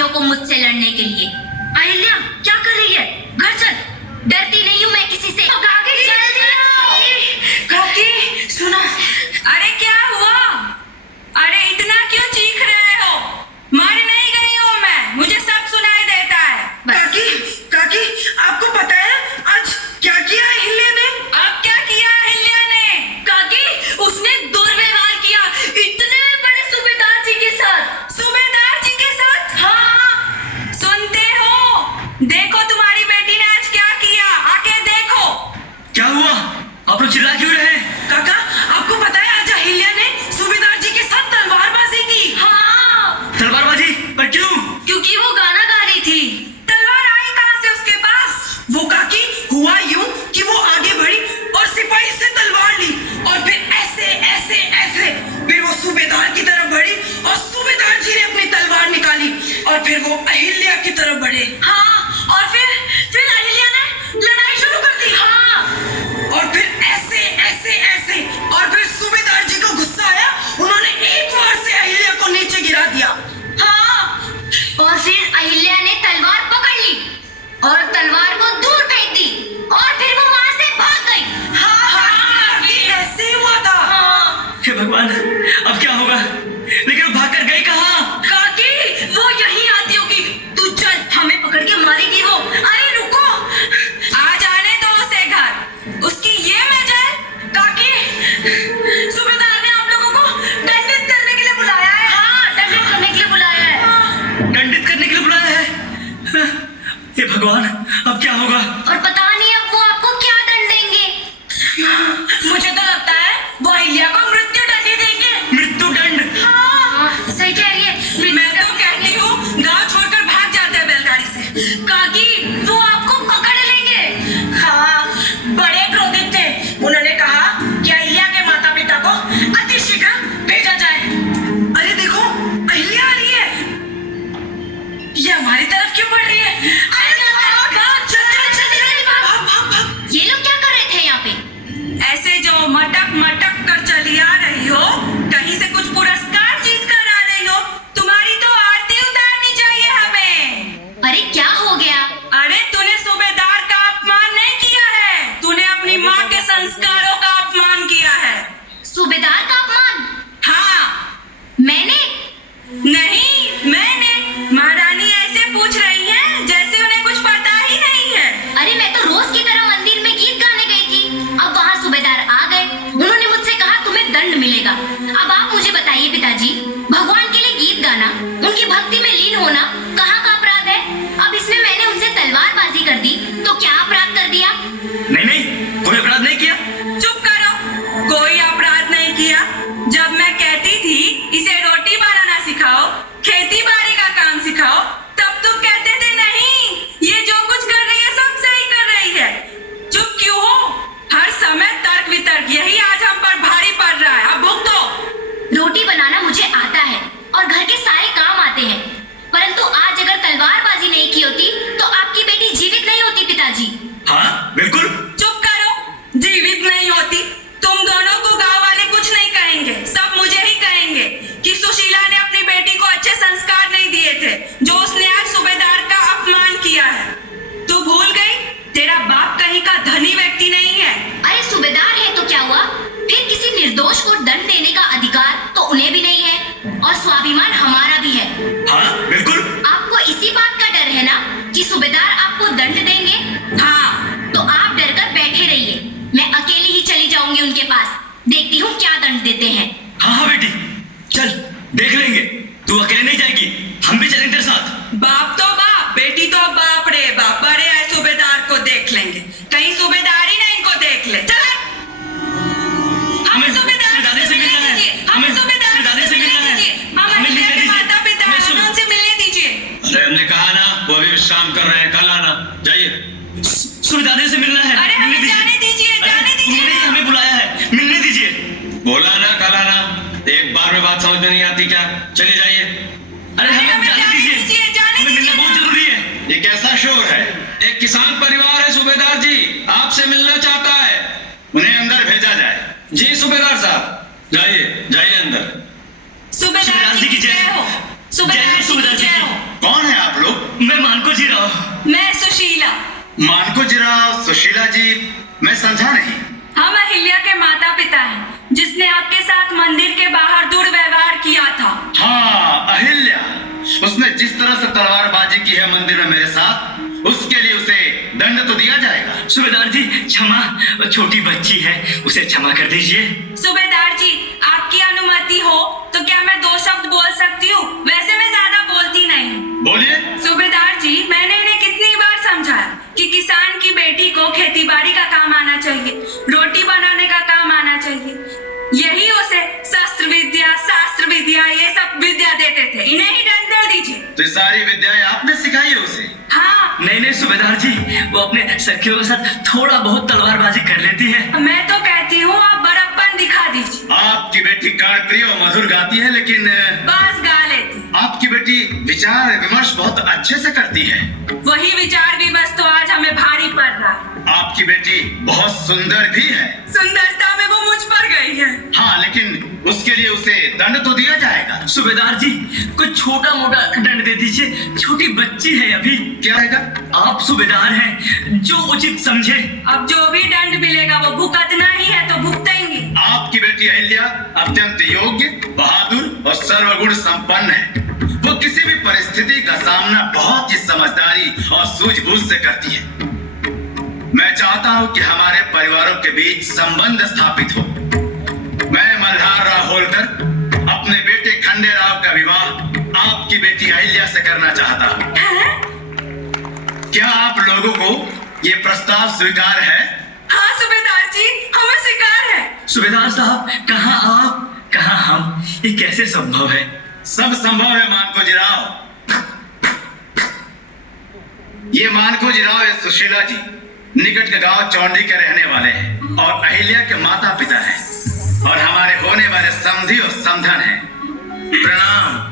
स्वामियों को मुझसे लड़ने के लिए। अहिल्या क्या कर रही है? घर चल, डरती नहीं हूँ मैं किसी से। काकी जल्दी आओ। काकी सुनो। अरे क्या हुआ? अरे इतना क्यों चीख रहे हो? मर नहीं गई हूँ मैं, मुझे सब सुनाई देता है। काकी काकी आपको पता है आज क्या किया अहिल्या ने? अब क्या किया अहिल्या ने? काकी उसने दुर्व्यवहार किया इतने बड़े सूबेदार जी के साथ। सूबेदार जी के साथ? हाँ सुनते हो? देखो तुम्हारी बेटी ने आज क्या किया, आके देखो। क्या हुआ? आप लोग चिल्ला क्यों रहे हैं? काका आपको पता है आज अहिल्या ने सूबेदार जी के साथ तलवारबाजी की। हाँ, तलवारबाजी? पर क्यों? क्योंकि वो गाना गा रही थी। तलवार आई कहाँ से उसके पास? वो काकी हुआ यूं कि वो आगे बढ़ी और सिपाही से तलवार ली और फिर ऐसे ऐसे ऐसे फिर वो सूबेदार की तरफ बढ़ी और सूबेदार जी ने अपनी तलवार निकाली और फिर वो अहिल्या की तरफ बढ़े। हाँ, और फिर अहिल्या ने लड़ाई शुरू कर दी। हाँ, और फिर ऐसे ऐसे ऐसे और फिर सूबेदार जी को गुस्सा आया, उन्होंने एक बार से अहिल्या को नीचे गिरा दिया। हाँ, और फिर अहिल्या ने तलवार पकड़ ली और तलवार को दूर फेंक दी और फिर वो वहां से भाग गई। हाँ, ऐसे ही हुआ था। हाँ, हे भगवान, अब क्या होगा? लेकिन वो भागकर गई कहाँ? काकी वो यहीं आती होगी। तू चल, हमें पकड़ के मारेगी वो। अरे रुको, आ जाने दो उसे घर, उसकी ये मजाल। काकी सूबेदार ने आप लोगों को दंडित करने के लिए बुलाया है। हाँ, दंडित करने के लिए बुलाया है। दंडित करने के लिए बुलाया है? हे भगवान, अब क्या होगा? और पता नहीं अब वो आपको क्या दंड देंगे। मुझे तो लगता है वो अहिल्या को मृत्यु दंड ही देंगे। मृत्यु दंड? हाँ, सही कह रही है। मैं तो कहती हूँ गांव छोड़कर भाग जाते हैं बैलगाड़ी से। काकी वो आपको पकड़ लेंगे। हाँ, बड़े क्रोधित थे। उन्होंने कहा कि अहिल्या के माता पिता को अतिशीघ्र भेजा जाए। अरे देखो अहिल्या आ रही है। ये हमारी तरफ क्यों बढ़ रही है? अरे भाग, भाग, चल, चल, चल, चल, भाग, भाग, भाग। ये लोग क्या कर रहे थे यहाँ पे? ऐसे जो मटक मटक कर चली आ रही हो, कहीं से कुछ पुरस्कार जीत कर आ रही हो, तुम्हारी तो आरती उतारनी चाहिए हमें। अरे क्या हो गया? अरे तूने सूबेदार का अपमान नहीं किया है, तूने अपनी माँ के संस्कारों का अपमान किया है। सूबेदार का अपमान? हाँ। मैंने? नहीं मैंने। महारानी ऐसे पूछ रही है जैसे उन्हें कुछ पता ही नहीं है। अरे मैं तो रोज की तरह मंदिर में गीत गाने गई थी। अब वहाँ सूबेदार आ गए, उन्होंने मुझसे कहा तुम्हें दंड मिलेगा। अब आप मुझे बताइए पिताजी, भगवान के लिए गीत गाना, उनकी भक्ति में लीन होना कहाँ का अपराध है? अब इसमें मैंने उनसे तलवारबाजी कर दी तो क्या अपराध कर दिया? नहीं नहीं, कोई अपराध नहीं किया। चुप करो, कोई अपराध नहीं किया। जब मैं कहती थी इसे रोटी बनाना सिखाओ, खेती बाड़ी का काम सिखाओ, तब तुम कहते थे नहीं, ये जो कुछ कर रही है सब सही कर रही है। चुप क्यों हो? हर समय तर्क वितर्क, यही आज हम पर भारी पड़ रहा है। अब भुगतो। रोटी बनाना मुझे आता है और घर के सारे काम आते हैं, परंतु आज अगर तलवारबाजी नहीं की होती तो आपकी बेटी जीवित नहीं होती पिताजी। हाँ बिल्कुल। चुप करो, जीवित नहीं होती। तुम दोनों को गांव वाले कुछ नहीं कहेंगे, सब मुझे ही कहेंगे कि सुशीला ने अपनी बेटी को अच्छे संस्कार नहीं दिए थे, जो उसने आज सूबेदार का अपमान किया है। तू भूल गई, तेरा बाप कहीं का धनी व्यक्ति नहीं है। अरे सूबेदार है तो क्या हुआ? फिर किसी निर्दोष को दंड देने का अधिकार तो उन्हें भी नहीं है और स्वाभिमान हमारा भी है। हाँ बिल्कुल। आपको इसी बात का डर है ना कि सूबेदार आपको दंड देंगे? हाँ, तो आप डरकर बैठे रहिए, मैं अकेली ही चली जाऊंगी उनके पास, देखती हूँ क्या दंड देते हैं। हाँ हाँ बेटी, चल देख लेंगे। तू अकेले नहीं जाएगी, हम भी चलेंगे तेरे साथ। बाप तो बाप, बेटी तो बाप रे बाप। बड़े आए सूबेदार को देख लेंगे, कहीं सूबेदारी ने इनको देख ले। चल हमें सूबेदार से मिलना है। हमें सूबेदार से मिलना है। हम अहिल्या के माता पिता हैं, हमें उनसे मिलने दीजिए। अरे हमने कहा ना, वो अभी विश्राम कर रहे हैं, कल आना। जाइए। सूबेदार से मिलना है। अरे हमें जाने दीजिए, जाने दीजिए। उन्होंने हमें बुलाया है, मिलने दीजिए। बोला ना कल आना, एक बार में बात समझ में नहीं आती क्या? चले जाइए। अरे हमें जाने दीजिए, हमें मिलना बहुत जरूरी है। ये कैसा शोर है? एक किसान परिवार है सूबेदार जी, आपसे मिलना चाहता है, उन्हें अंदर भेजा जाए। जी सूबेदार साहब, जाइए जाइए अंदर। सूबेदार जी की जय हो। सुबेदार जी की जय हो। कौन है आप लोग? मैं मानको जी रहा हूँ। मैं सुशीला। मानको जिराव, सुशीला जी, मैं समझा नहीं। हम अहिल्या के माता पिता हैं, जिसने आपके साथ मंदिर के बाहर दुर्व्यवहार किया था। हाँ, अहिल्या। उसने जिस तरह से तलवारबाजी की है मंदिर में मेरे साथ, उसके लिए उसे दंड तो दिया जाएगा। सुबेदार जी क्षमा, छोटी बच्ची है, उसे क्षमा कर दीजिए। सुबेदार जी, आपकी अनुमति हो तो क्या मैं 2 शब्द बोल सकती हूँ? वैसे मैं ज्यादा बोलती नहीं। बोलिए। सुबेदार जी, मैंने इन्हें कितनी बार समझाया कि किसान की बेटी को खेतीबाड़ी का काम आना चाहिए, रोटी बनाने का काम आना चाहिए। यही उसे शास्त्र विद्या ये सब विद्या देते थे। इन्हें ही दंड दे दीजिए। तो ये सारी विद्याएं आपने सिखाई है उसे? हाँ। नहीं सुबेदार जी, वो अपने सखियों के साथ थोड़ा बहुत तलवारबाजी कर लेती है। मैं तो कहती हूँ आप बड़प्पन दिखा दीजिए। आपकी बेटी कर्णप्रिय और मधुर गाती है, लेकिन बस गा लेती। आपकी बेटी विचार विमर्श बहुत अच्छे से करती है। वही विचार विमर्श तो आज हमें भारी पड़ रहा है। आपकी बेटी बहुत सुंदर भी है। सुंदरता में वो मुझ पर गई है। हाँ, लेकिन उसके लिए उसे दंड तो दिया जाएगा। सुबेदार जी, कुछ छोटा मोटा दंड दे दीजिए, छोटी बच्ची है अभी। क्या रहेगा? आप सुबेदार हैं, जो उचित समझे। अब जो भी दंड मिलेगा वो भुगतना ही है तो भुगतेंगे। आपकी बेटी अहिल्या अत्यंत योग्य, बहादुर और सर्वगुण संपन्न है। वो किसी भी परिस्थिति का सामना बहुत ही समझदारी और सूझबूझ से करती है। मैं चाहता हूँ कि हमारे परिवारों के बीच संबंध स्थापित हो। मैं मल्हार राव होलकर अपने बेटे खंडे राव का विवाह आपकी बेटी अहिल्या से करना चाहता हूँ। क्या आप लोगों को ये प्रस्ताव स्वीकार है? हाँ सुबेदार जी, हमें स्वीकार है। सुबेदार साहब, कहाँ आप कहाँ हम, ये कैसे संभव है? सब संभव है मानको जिराव। ये मानको जिराव है सुशीला जी, निकट के गांव चौंडी के रहने वाले हैं और अहिल्या के माता पिता हैं और हमारे होने वाले समधी और समधन हैं। प्रणाम।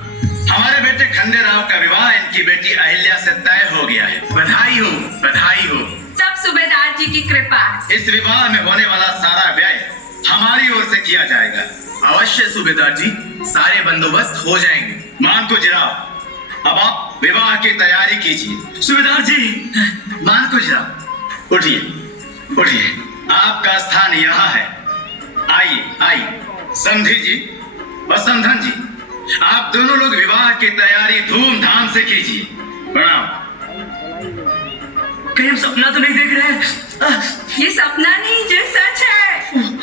हमारे बेटे खंडे राव का विवाह इनकी बेटी अहिल्या से तय हो गया है। बधाई हो, बधाई हो। सब सुबेदार जी की कृपा। इस विवाह में होने वाला सारा व्यय हमारी ओर से किया जाएगा। अवश्य सुबेदार जी, सारे बंदोबस्त हो जाएंगे। मानको जिराव, अब आप विवाह की तैयारी कीजिए। सुबेदार जी। मानको जिराव, उठिए उठिए, आपका स्थान यहाँ है। आइए आइए। समधी जी और समधन जी, आप दोनों लोग विवाह की तैयारी धूमधाम से कीजिए। प्रणाम। कहीं हम सपना तो नहीं देख रहे हैं? ये सपना नहीं, ये सच है।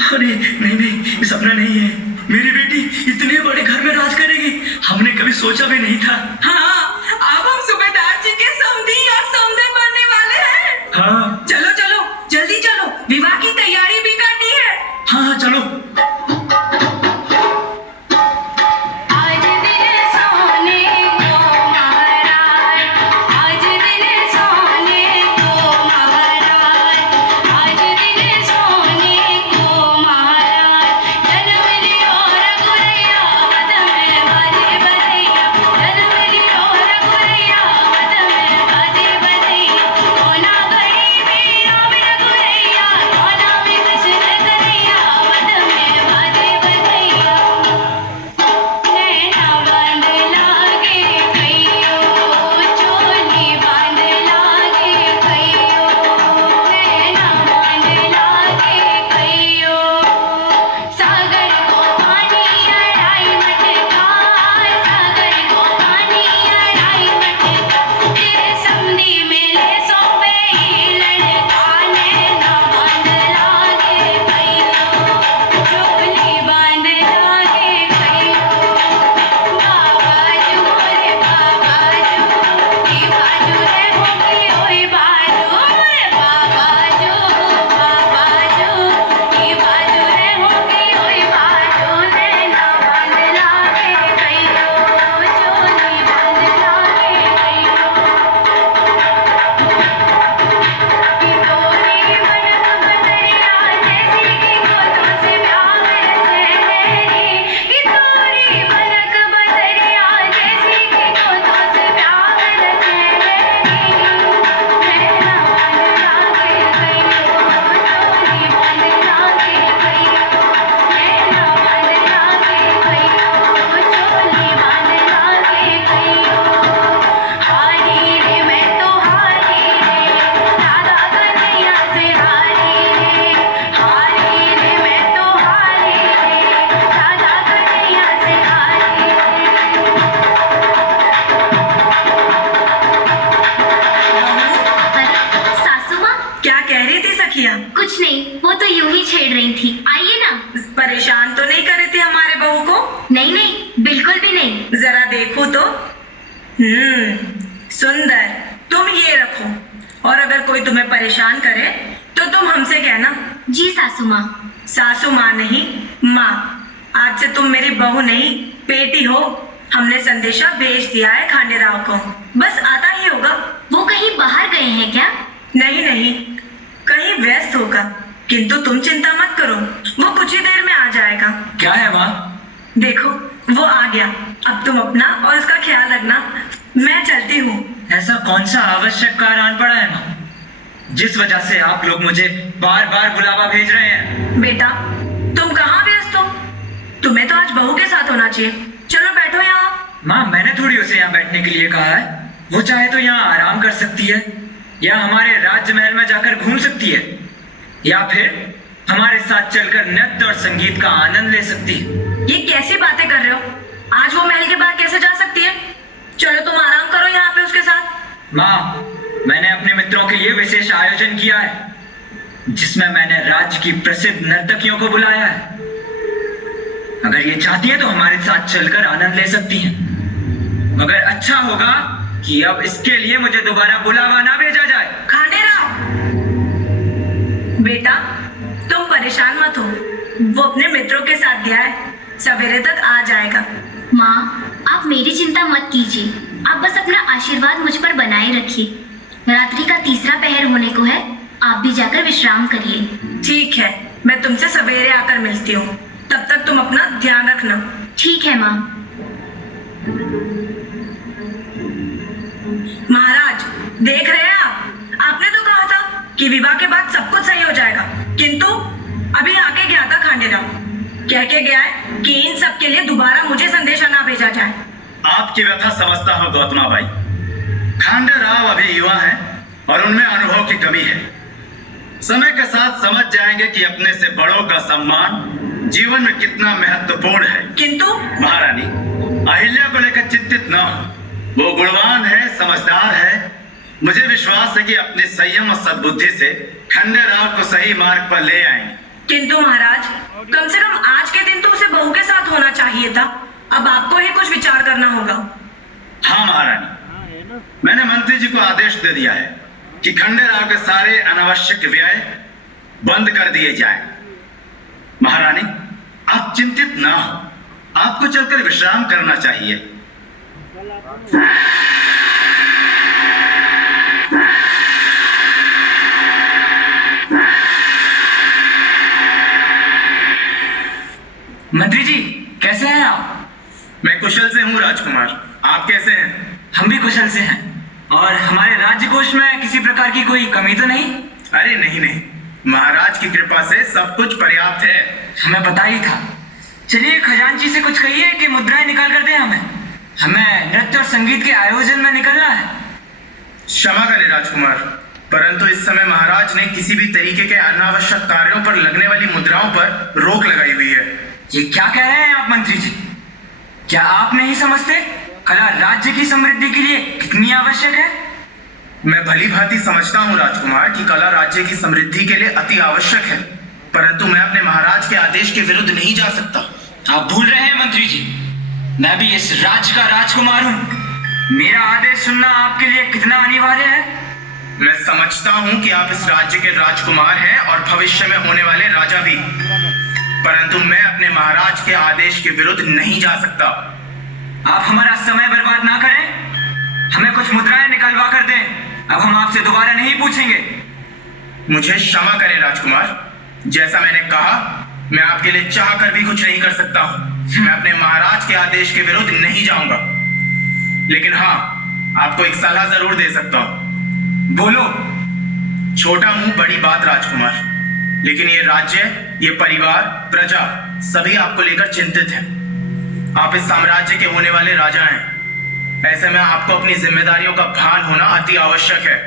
अरे नहीं, ये सपना नहीं है। मेरी बेटी इतने बड़े घर में राज करेगी, हमने कभी सोचा भी नहीं था। हाँ, अब हम सुबेदार जी के समधी और समधन बनने वाले हैं। हाँ चलो चलो, जल्दी चलो, विवाह की तैयारी भी करनी है। हाँ चलो। आज दिन सोने को महाराज, आज दिन सोने को महाराज, आज दिन सोने को महाराज। जन्म लियो रघुरैया, बद में बाजे बधैया। जन्म लियो रघुरैया, किया? कुछ नहीं, वो तो यूं ही छेड़ रही थी। आइए ना। परेशान तो नहीं कर रही थी हमारे बहू को? नहीं नहीं, बिल्कुल भी नहीं। जरा देखो तो। सुंदर। तुम ये रखो, और अगर कोई तुम्हें परेशान करे तो तुम हमसे कहना। जी सासू माँ। सासू माँ नहीं, माँ। आज से तुम मेरी बहू नहीं, बेटी हो। हमने संदेशा भेज दिया है खांडे राव को, बस आता ही होगा। वो कहीं बाहर गए हैं क्या? नहीं नहीं, कहीं व्यस्त होगा, किंतु तुम चिंता मत करो, वो कुछ ही देर में आ जाएगा। क्या है माँ? देखो, वो आ गया। अब तुम अपना और उसका ख्याल रखना। मैं चलती हूँ। ऐसा कौन सा आवश्यक कार्य आन पड़ा है माँ, जिस वजह से आप लोग मुझे बार बार बुलावा भेज रहे हैं? बेटा, तुम कहाँ व्यस्त हो? तुम्हें तो आज बहू के साथ होना चाहिए। चलो बैठो यहाँ। माँ, मैंने थोड़ी उसे यहाँ बैठने के लिए कहा है। वो चाहे तो यहाँ आराम कर सकती है, या हमारे राज्य महल में जाकर घूम सकती है, या फिर हमारे साथ चलकर नृत्य और संगीत का आनंद ले सकती है। ये कैसी बातें कर रहे हो? आज वो महल के बाहर कैसे जा सकती है? चलो तुम आराम करो यहाँ पे उसके साथ। माँ, मैंने अपने मित्रों के लिए विशेष आयोजन किया है, जिसमें मैंने राज्य की प्रसिद्ध नर्तकियों को बुलाया है। अगर ये चाहती है तो हमारे साथ चलकर आनंद ले सकती हैं। मगर अच्छा होगा कि अब इसके लिए मुझे दोबारा बुलावा ना भेजा जाए। खांडे राव, बेटा तुम परेशान मत हो, वो अपने मित्रों के साथ गया है, सवेरे तक आ जाएगा। माँ, आप मेरी चिंता मत कीजिए, आप बस अपना आशीर्वाद मुझ पर बनाए रखिए। रात्रि का तीसरा पहर होने को है, आप भी जाकर विश्राम करिए। ठीक है, मैं तुमसे सवेरे आकर मिलती हूँ। तब तक तुम अपना ध्यान रखना। ठीक है माँ। महाराज, देख रहे हैं आप? आपने तो कहा था कि विवाह के बाद सब कुछ सही हो जाएगा, किंतु अभी आके गया था खांडे राव, कह के गया है कि इन सब के लिए दोबारा मुझे संदेशा ना भेजा जाए। आपकी व्यथा समझता हूँ गौतमा बाई। खांडे राव अभी युवा हैं और उनमें अनुभव की कमी है। समय के साथ समझ जाएंगे कि अपने से बड़ों का सम्मान जीवन में कितना महत्वपूर्ण है। किंतु महारानी, अहिल्या को लेकर चिंतित न हो। वो गुणवान है, समझदार है। मुझे विश्वास है कि अपने संयम और सद्बुद्धि से खंडे राव को सही मार्ग पर ले आएंगे। किंतु महाराज, कम से कम आज के दिन तो उसे बहू के साथ होना चाहिए था। अब आपको ही कुछ विचार करना होगा। हाँ महारानी, मैंने मंत्री जी को आदेश दे दिया है कि खंडे राव के सारे अनावश्यक व्यय बंद कर दिए जाए। महारानी, आप चिंतित ना हो, आपको चलकर विश्राम करना चाहिए। मंत्री जी, कैसे हैं आप? मैं कुशल से हूँ राजकुमार, आप कैसे हैं? हम भी कुशल से हैं। और हमारे राज्य कोष में किसी प्रकार की कोई कमी तो नहीं? अरे नहीं नहीं, महाराज की कृपा से सब कुछ पर्याप्त है। हमें पता ही था। चलिए खजांची से कुछ कहिए कि मुद्राएं निकाल कर दें हमें नृत्य और संगीत के आयोजन में निकलना है। क्षमा करें राजकुमार, परंतु इस समय महाराज ने किसी भी तरीके के अनावश्यक कार्यों पर लगने वाली मुद्राओं पर रोक लगाई हुई है। ये क्या कह रहे हैं आप मंत्री जी? क्या आप नहीं समझते कला राज्य की समृद्धि के लिए कितनी आवश्यक है? मैं भली भांति समझता हूँ राजकुमार कि कला राज्य की समृद्धि के लिए अति आवश्यक है, परंतु मैं अपने महाराज के आदेश के विरुद्ध नहीं जा सकता। आप भूल रहे हैं मंत्री जी, मैं भी इस राज्य का राजकुमार हूँ। मेरा आदेश सुनना आपके लिए कितना अनिवार्य है। मैं समझता हूँ कि आप इस राज्य के राजकुमार हैं और भविष्य में होने वाले राजा भी, परंतु मैं अपने महाराज के आदेश के विरुद्ध नहीं जा सकता। आप हमारा समय बर्बाद ना करें, हमें कुछ मुद्राएं निकलवा कर दें। अब हम आपसे दोबारा नहीं पूछेंगे। मुझे क्षमा करें राजकुमार, जैसा मैंने कहा, मैं आपके लिए चाह कर भी कुछ नहीं कर सकता हूँ। मैं अपने महाराज के आदेश के विरुद्ध नहीं जाऊंगा, लेकिन हाँ, आपको एक सलाह जरूर दे सकता हूँ। बोलो। छोटा मुंह बड़ी बात राजकुमार, लेकिन ये राज्य, ये परिवार, प्रजा सभी आपको लेकर चिंतित हैं। आप इस साम्राज्य के होने वाले राजा हैं, ऐसे में आपको अपनी जिम्मेदारियों का भान होना अति आवश्यक है।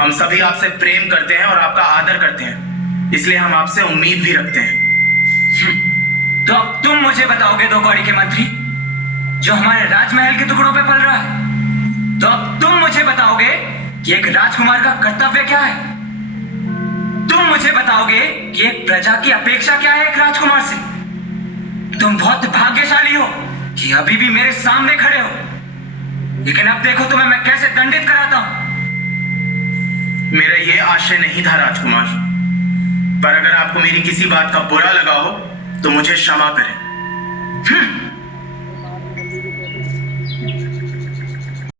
हम सभी आपसे प्रेम करते हैं और आपका आदर करते हैं, इसलिए हम आपसे उम्मीद भी रखते हैं। तो अब तुम मुझे बताओगे दो कौड़ी के मंत्री, जो हमारे राजमहल के टुकड़ों पे पल रहा है, तो अब तुम मुझे बताओगे कि एक राजकुमार का कर्तव्य क्या है। तुम मुझे बताओगे कि एक प्रजा की अपेक्षा क्या है एक राजकुमार से? तुम बहुत भाग्यशाली हो कि अभी भी मेरे सामने खड़े हो, लेकिन अब देखो तुम्हें मैं कैसे दंडित कराता हूं। मेरा यह आशय नहीं था राजकुमार, पर अगर आपको मेरी किसी बात का बुरा लगा हो तो मुझे क्षमा करें।